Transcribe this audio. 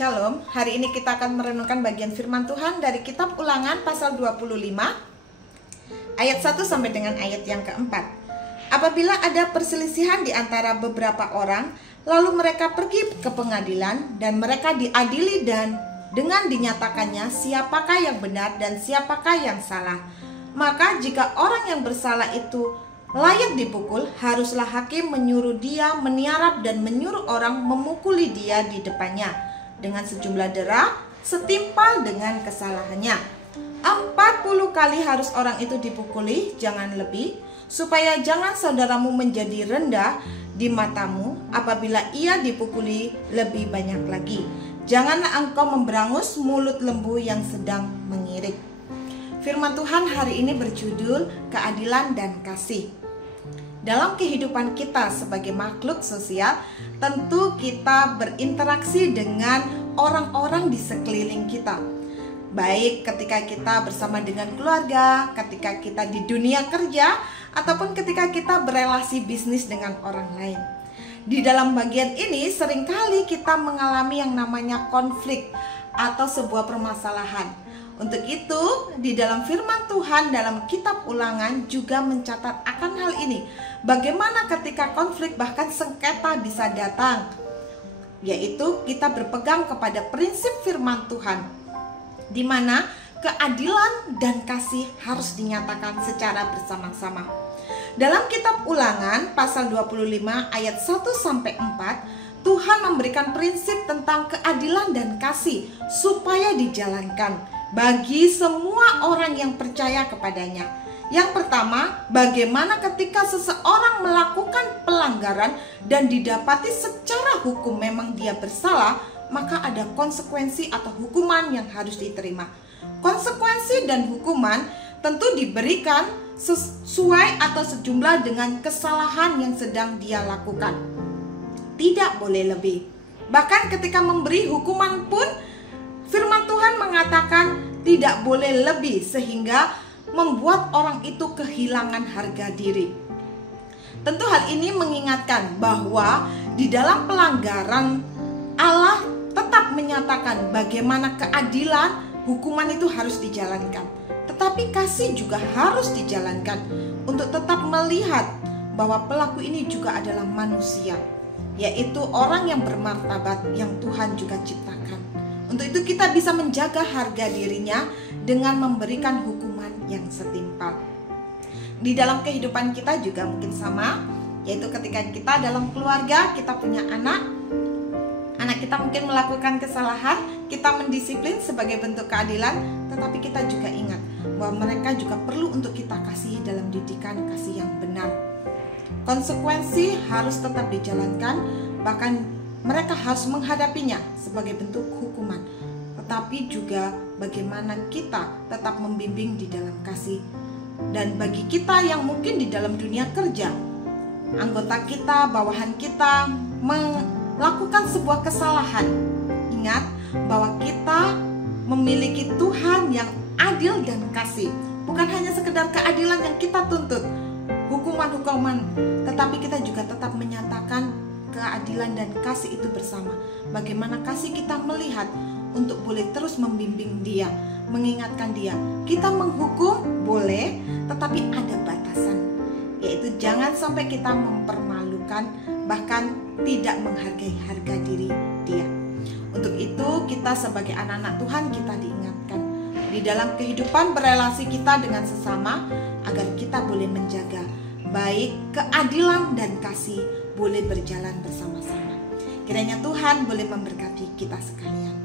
Shalom, hari ini kita akan merenungkan bagian firman Tuhan dari kitab Ulangan pasal 25 ayat 1 sampai dengan ayat yang keempat. Apabila ada perselisihan di antara beberapa orang, lalu mereka pergi ke pengadilan dan mereka diadili dan dengan dinyatakannya siapakah yang benar dan siapakah yang salah. Maka jika orang yang bersalah itu layak dipukul, haruslah hakim menyuruh dia meniarap dan menyuruh orang memukuli dia di depannya dengan sejumlah dera setimpal dengan kesalahannya. 40 kali harus orang itu dipukuli, jangan lebih, supaya jangan saudaramu menjadi rendah di matamu apabila ia dipukuli lebih banyak lagi. Janganlah engkau memberangus mulut lembu yang sedang mengirik. Firman Tuhan hari ini berjudul keadilan dan kasih. Dalam kehidupan kita sebagai makhluk sosial, tentu kita berinteraksi dengan orang-orang di sekeliling kita. Baik ketika kita bersama dengan keluarga, ketika kita di dunia kerja, ataupun ketika kita berelasi bisnis dengan orang lain. Di dalam bagian ini seringkali kita mengalami yang namanya konflik atau sebuah permasalahan. Untuk itu, di dalam firman Tuhan dalam kitab Ulangan juga mencatat akan hal ini. Bagaimana ketika konflik bahkan sengketa bisa datang, yaitu kita berpegang kepada prinsip firman Tuhan, di mana keadilan dan kasih harus dinyatakan secara bersama-sama. Dalam kitab Ulangan pasal 25 ayat 1-4, Tuhan memberikan prinsip tentang keadilan dan kasih supaya dijalankan bagi semua orang yang percaya kepadanya. Yang pertama, bagaimana ketika seseorang melakukan pelanggaran dan didapati secara hukum memang dia bersalah, maka ada konsekuensi atau hukuman yang harus diterima. Konsekuensi dan hukuman tentu diberikan sesuai atau sejumlah dengan kesalahan yang sedang dia lakukan. Tidak boleh lebih. Bahkan ketika memberi hukuman pun, firman Tuhan mengatakan tidak boleh lebih sehingga membuat orang itu kehilangan harga diri. Tentu hal ini mengingatkan bahwa di dalam pelanggaran Allah tetap menyatakan bagaimana keadilan, hukuman itu harus dijalankan. Tetapi kasih juga harus dijalankan untuk tetap melihat bahwa pelaku ini juga adalah manusia, yaitu orang yang bermartabat yang Tuhan juga ciptakan. Untuk itu kita bisa menjaga harga dirinya dengan memberikan hukuman yang setimpal. Di dalam kehidupan kita juga mungkin sama, yaitu ketika kita dalam keluarga, kita punya anak kita mungkin melakukan kesalahan, kita mendisiplin sebagai bentuk keadilan, tetapi kita juga ingat bahwa mereka juga perlu untuk kita kasihi dalam didikan kasih yang benar. Konsekuensi harus tetap dijalankan, bahkan mereka harus menghadapinya sebagai bentuk hukuman. Tetapi juga bagaimana kita tetap membimbing di dalam kasih. Dan bagi kita yang mungkin di dalam dunia kerja, anggota kita, bawahan kita melakukan sebuah kesalahan, ingat bahwa kita memiliki Tuhan yang adil dan kasih. Bukan hanya sekedar keadilan yang kita tuntut, hukuman-hukuman, tetapi kita juga tetap menyatakan keadilan dan kasih itu bersama. Bagaimana kasih kita melihat untuk boleh terus membimbing dia, mengingatkan dia. Kita menghukum boleh, tetapi ada batasan, yaitu jangan sampai kita mempermalukan, bahkan tidak menghargai harga diri dia. Untuk itu kita sebagai anak-anak Tuhan kita diingatkan di dalam kehidupan berelasi kita dengan sesama, agar kita boleh menjaga baik keadilan dan kasih boleh berjalan bersama-sama. Kiranya Tuhan boleh memberkati kita sekalian.